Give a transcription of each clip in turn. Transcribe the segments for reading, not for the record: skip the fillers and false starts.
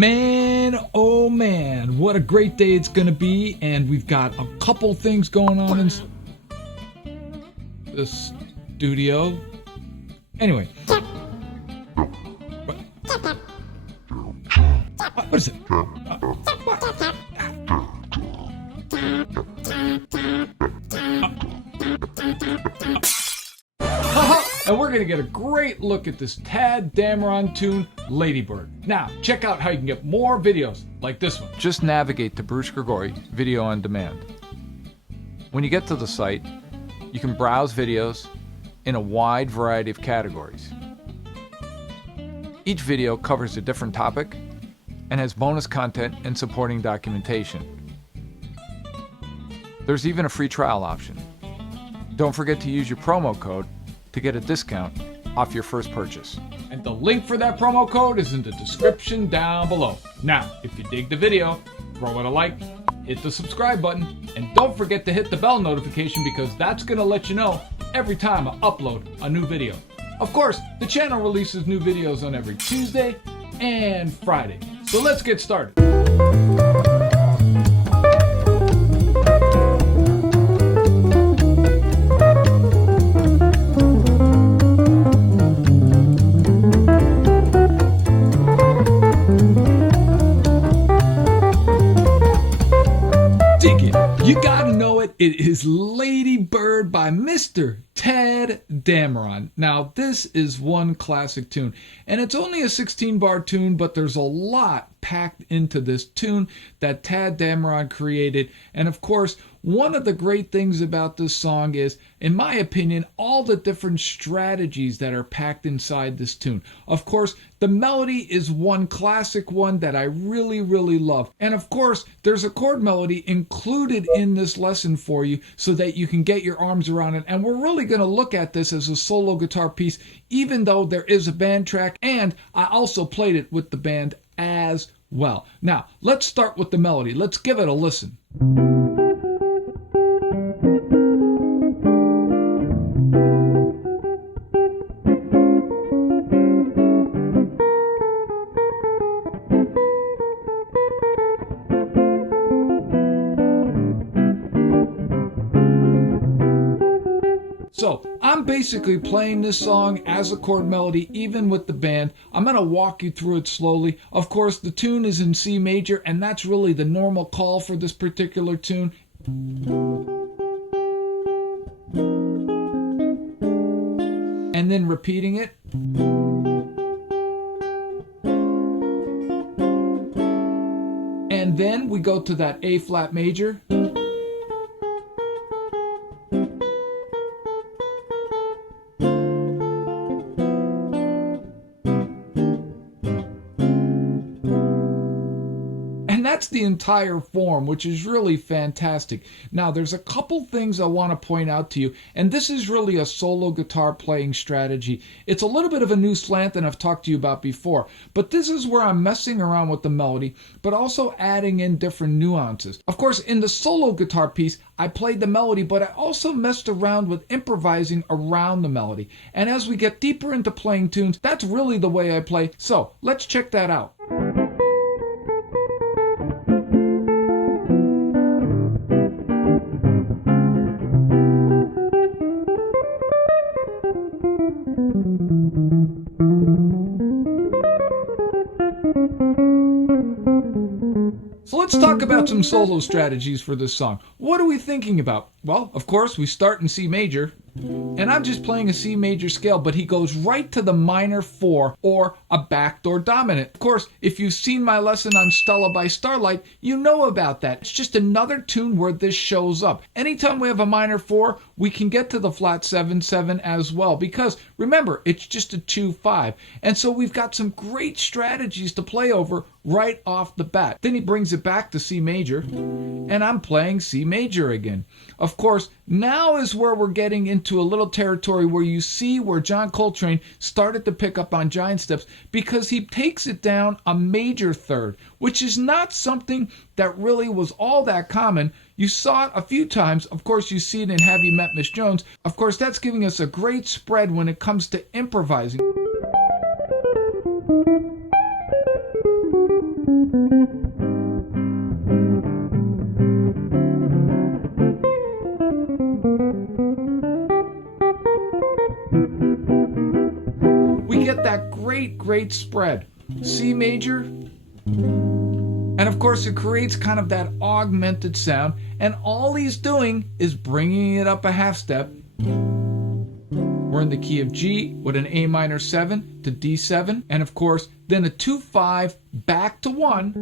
Man, oh man, what a great day it's gonna be, and we've got a couple things going on in the studio. Anyway. What is it? And we're going to get a great look at this Tad Dameron tune, Ladybird. Now, check out how you can get more videos like this one. Just navigate to Bruce Grigori Video on Demand. When you get to the site, you can browse videos in a wide variety of categories. Each video covers a different topic and has bonus content and supporting documentation. There's even a free trial option. Don't forget to use your promo code to get a discount off your first purchase. And the link for that promo code is in the description down below. Now, if you dig the video, throw it a like, hit the subscribe button, and don't forget to hit the bell notification because that's going to let you know every time I upload a new video. Of course, the channel releases new videos on every Tuesday and Friday. So let's get started. You gotta know it. It is Ladybird by Mr. Tad Dameron. Now, this is one classic tune, and it's only a 16-bar tune, but there's a lot packed into this tune that Tad Dameron created. And of course, one of the great things about this song is, in my opinion, all the different strategies that are packed inside this tune. Of course, the melody is one classic one that I really, really love. And of course, there's a chord melody included in this lesson for you so that you can get your arms around it. And we're really going to look at this as a solo guitar piece, even though there is a band track, and I also played it with the band as well. Now, let's start with the melody. Let's give it a listen. So, I'm basically playing this song as a chord melody, even with the band. I'm going to walk you through it slowly. Of course, the tune is in C major, and that's really the normal call for this particular tune. And then repeating it. And then we go to that A flat major. That's the entire form, which is really fantastic. Now, there's a couple things I want to point out to you, and this is really a solo guitar playing strategy. It's a little bit of a new slant than I've talked to you about before, but this is where I'm messing around with the melody, but also adding in different nuances. Of course, in the solo guitar piece, I played the melody, but I also messed around with improvising around the melody. And as we get deeper into playing tunes, that's really the way I play. So, let's check that out. So let's talk about some solo strategies for this song. What are we thinking about? Well, of course, we start in C major, and I'm just playing a C major scale, but he goes right to the minor 4 or a backdoor dominant. Of course, if you've seen my lesson on Stella by Starlight, you know about that. It's just another tune where this shows up. Anytime we have a minor 4, we can get to the flat 7/7 as well, because remember, it's just a 2/5. And so we've got some great strategies to play over right off the bat. Then he brings it back to C major, and I'm playing C major again. Of course, now is where we're getting into a little territory where you see where John Coltrane started to pick up on giant steps, because he takes it down a major third, which is not something that really was all that common. You saw it a few times. Of course, you see it in Have You Met Miss Jones? Of course, that's giving us a great spread when it comes to improvising. We get that great spread. C major, and of course it creates kind of that augmented sound, and all he's doing is bringing it up a half step. We're in the key of G with an A minor 7 to D7, and of course then a 2-5 back to 1.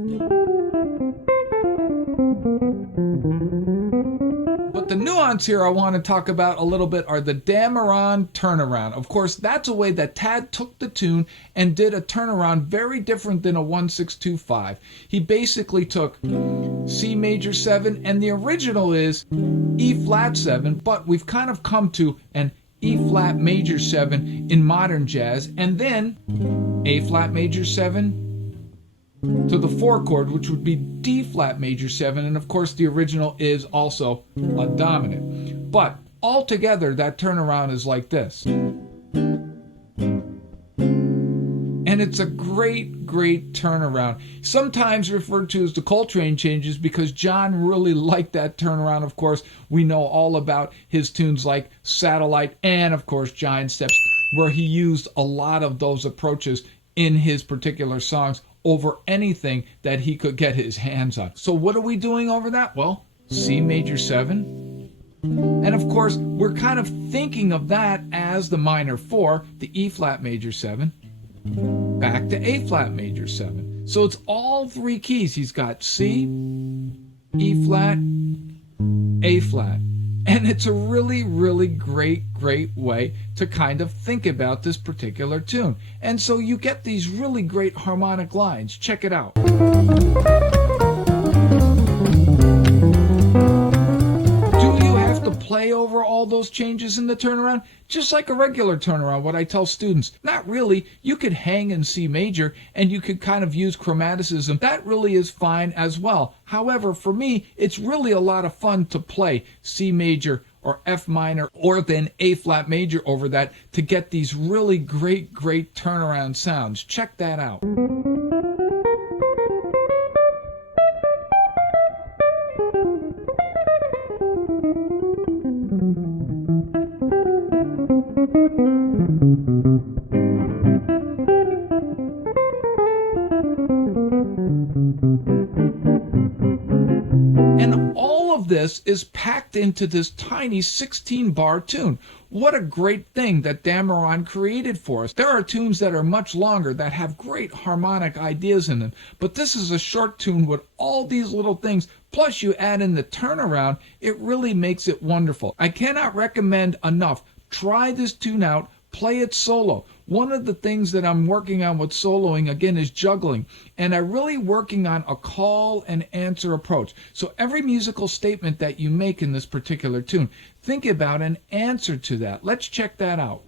But the nuance here I want to talk about a little bit are the Dameron turnaround. Of course, that's a way that Tad took the tune and did a turnaround very different than a 1-6-2-5. He basically took C major 7, and the original is E flat 7, but we've kind of come to an E flat major 7 in modern jazz, and then A flat major 7 to the 4 chord, which would be D flat major 7, and of course the original is also a dominant. But altogether that turnaround is like this. And it's a great turnaround. Sometimes referred to as the Coltrane changes because John really liked that turnaround. Of course, we know all about his tunes like Satellite and of course Giant Steps, where he used a lot of those approaches in his particular songs over anything that he could get his hands on. So what are we doing over that? Well, C major 7. And of course, we're kind of thinking of that as the minor 4, the E flat major 7, back to A flat major 7. So it's all 3 keys. He's got C, E flat, A flat. And it's a really great way to kind of think about this particular tune. And so you get these really great harmonic lines. Check it out. Play over all those changes in the turnaround just like a regular turnaround. What I tell students, not really. You could hang in C major and you could kind of use chromaticism. That really is fine as well. However, for me, it's really a lot of fun to play C major or F minor or then A flat major over that to get these really great turnaround sounds. Check that out. And all of this is packed into this tiny 16-bar tune. What a great thing that Dameron created for us. There are tunes that are much longer that have great harmonic ideas in them, but this is a short tune with all these little things, plus you add in the turnaround. It really makes it wonderful. I cannot recommend enough. Try this tune out. Play it solo. One of the things that I'm working on with soloing, again, is juggling. And I'm really working on a call and answer approach. So every musical statement that you make in this particular tune, think about an answer to that. Let's check that out.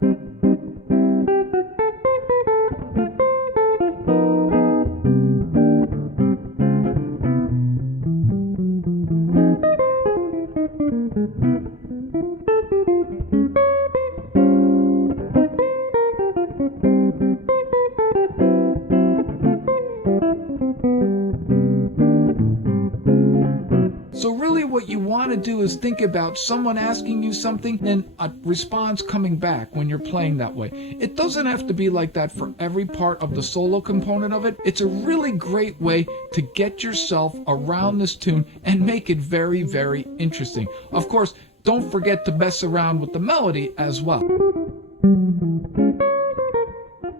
So really what you want to do is think about someone asking you something and a response coming back when you're playing that way. It doesn't have to be like that for every part of the solo component of it. It's a really great way to get yourself around this tune and make it very interesting. Of course, don't forget to mess around with the melody as well.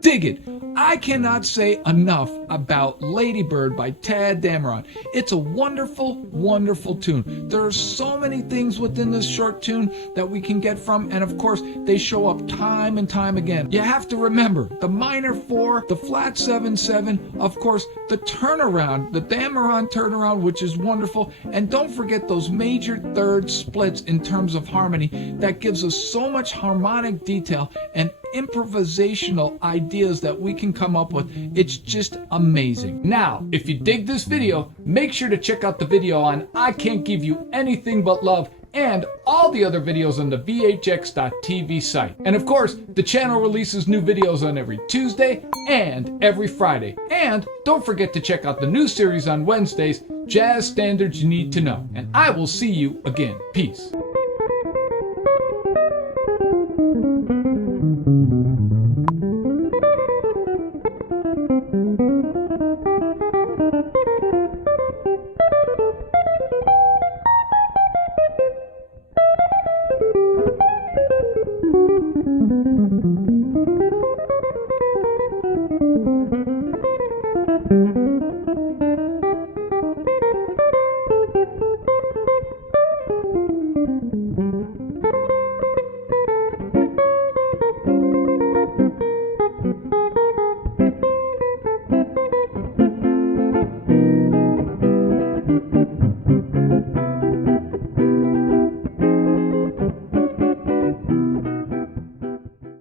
Dig it! I cannot say enough about Lady Bird by Tad Dameron. It's a wonderful tune. There are so many things within this short tune that we can get from, and of course, they show up time and time again. You have to remember the minor 4, the flat 7/7, of course, the turnaround, the Dameron turnaround, which is wonderful, and don't forget those major third splits in terms of harmony that gives us so much harmonic detail and improvisational ideas that we can come up with. It's just amazing. Now, if you dig this video, make sure to check out the video on I Can't Give You Anything But Love and all the other videos on the VHX.TV site. And of course, the channel releases new videos on every Tuesday and every Friday. And don't forget to check out the new series on Wednesdays, Jazz Standards You Need to Know. And I will see you again. Peace.